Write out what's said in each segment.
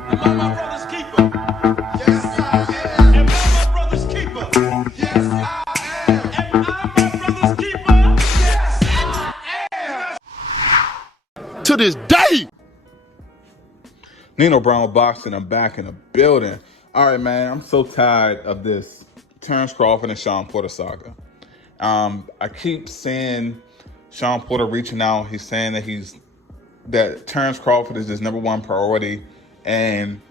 Am I my brother's keeper? Yes, I am. Am I my brother's keeper? Yes, I am. Am I my brother's keeper? Yes, I am. To this day. Nino Brown Boxing, I'm back in the building. All right, man, I'm so tired of this Terence Crawford and Shawn Porter saga. I keep seeing Shawn Porter reaching out. He's saying that Terence Crawford is his number one priority, and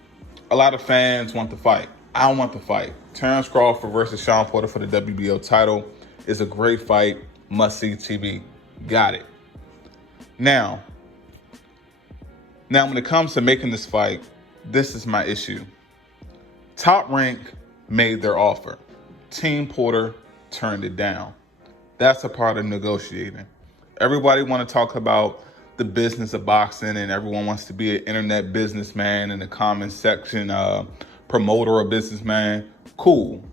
a lot of fans want the fight. I want the fight. Terence Crawford versus Shawn Porter for the WBO title is a great fight, must-see TV. Got it. Now, when it comes to making this fight, this is my issue. Top Rank made their offer. Team Porter turned it down. That's a part of negotiating. Everybody want to talk about the business of boxing, and everyone wants to be an internet businessman and a comment section promoter or businessman. Cool.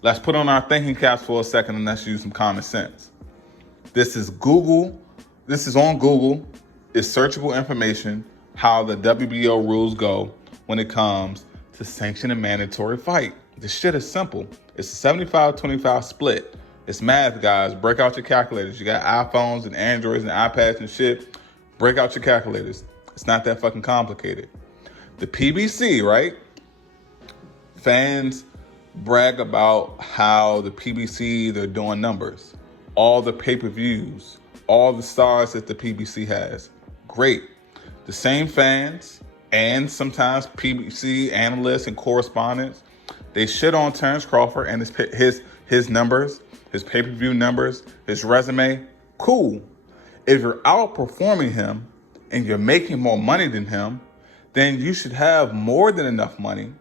Let's put on our thinking caps for a second and let's use some common sense. This is Google. This is on Google. It's searchable information how the WBO rules go when it comes to sanction and mandatory fight. The shit is simple. It's a 75-25 split. It's math, guys. Break out your calculators. You got iPhones and Androids and iPads and shit. Break out your calculators. It's not that fucking complicated. The PBC, right? Fans brag about how the PBC, they're doing numbers. All the pay-per-views, all the stars that the PBC has. Great. The same fans and sometimes PBC analysts and correspondents, they shit on Terence Crawford and his numbers, his pay-per-view numbers, his resume. Cool. If you're outperforming him and you're making more money than him, then you should have more than enough money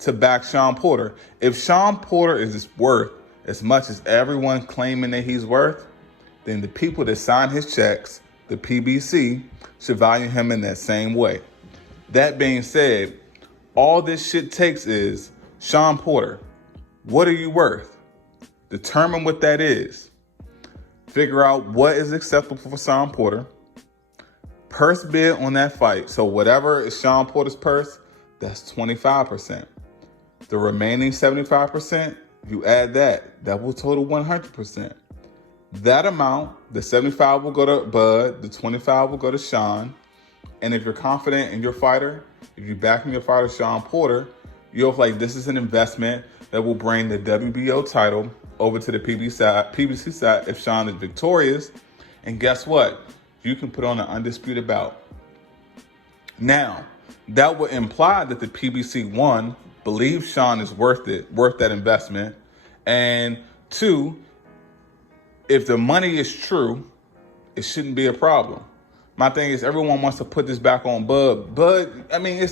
to back Shawn Porter. If Shawn Porter is worth as much as everyone claiming that he's worth, then the people that sign his checks, the PBC, should value him in that same way. That being said, all this shit takes is, Shawn Porter, what are you worth? Determine what that is. Figure out what is acceptable for Shawn Porter. Purse bid on that fight. So whatever is Shawn Porter's purse, that's 25%. The remaining 75%, you add that will total 100%. That amount, the 75 will go to Bud, the 25 will go to Shawn. And if you're confident in your fighter, if you're backing your fighter, Shawn Porter, you'll feel like this is an investment that will bring the WBO title over to the PBC side if Shawn is victorious. And guess what? You can put on an undisputed bout. Now, that would imply that the PBC, one, believes Shawn is worth that investment. And two, if the money is true, it shouldn't be a problem. My thing is, everyone wants to put this back on Bud. Bud, I mean,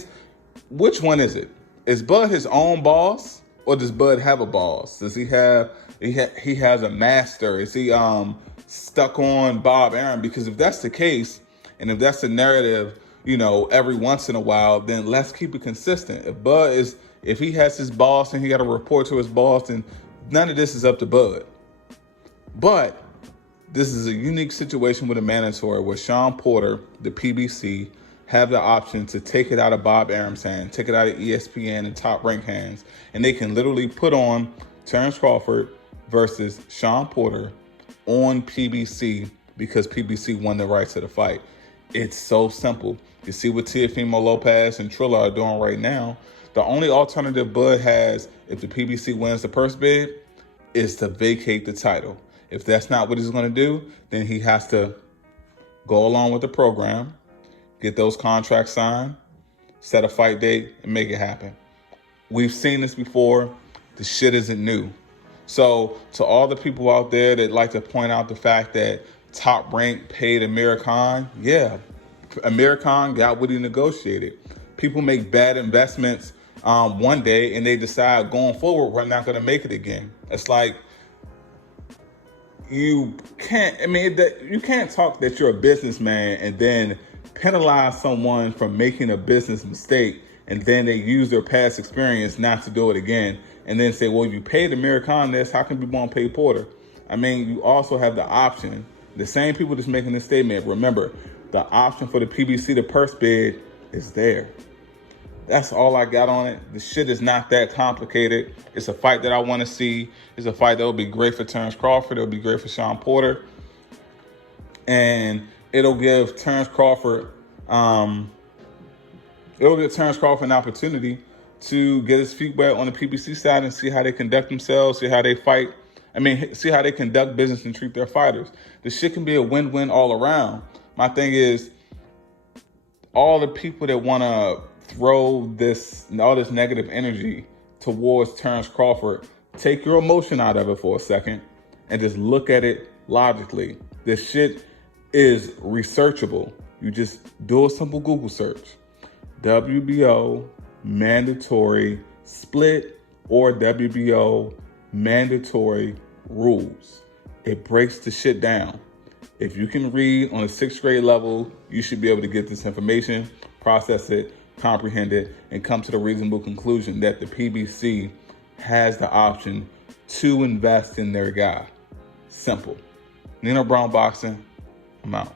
which one is it? Is Bud his own boss, or does Bud have a boss? Does he has a master? Is he stuck on Bob Arum? Because if that's the case, and if that's the narrative, every once in a while, then let's keep it consistent. If he has his boss and he got to report to his boss, then none of this is up to Bud. But this is a unique situation with a mandatory where Shawn Porter, the PBC, have the option to take it out of Bob Arum's hand, take it out of ESPN and Top Rank hands, and they can literally put on Terence Crawford versus Shawn Porter on PBC because PBC won the rights to the fight. It's so simple. You see what Teofimo Lopez and Trilla are doing right now. The only alternative Bud has if the PBC wins the purse bid is to vacate the title. If that's not what he's going to do, then he has to go along with the program, get those contracts signed, set a fight date, and make it happen. We've seen this before. The shit isn't new. So to all the people out there that like to point out the fact that Top Rank paid Amir Khan, yeah, Amir Khan got what he negotiated. People make bad investments one day and they decide going forward, we're not going to make it again. It's like, you can't talk that you're a businessman and then penalize someone for making a business mistake and then they use their past experience not to do it again and then say, well, you paid Amir Khan this, how come you won't pay Porter? I mean, you also have the option. The same people that's making this statement, remember, the option for the PBC, the purse bid, is there. That's all I got on it. The shit is not that complicated. It's a fight that I want to see. It's a fight that will be great for Terence Crawford. It'll be great for Shawn Porter. And it'll give Terence Crawford an opportunity to get his feet wet on the PBC side and see how they conduct themselves, see how they fight. See how they conduct business and treat their fighters. The shit can be a win-win all around. My thing is, all the people that want to throw all this negative energy towards Terence Crawford, take your emotion out of it for a second and just look at it logically. This shit is researchable. You just do a simple Google search. WBO mandatory split or WBO mandatory rules. It breaks the shit down. If you can read on a 6th grade level, you should be able to get this information, process it, comprehend it, and come to the reasonable conclusion that the PBC has the option to invest in their guy. Simple. Nino Brown Boxing, I'm out.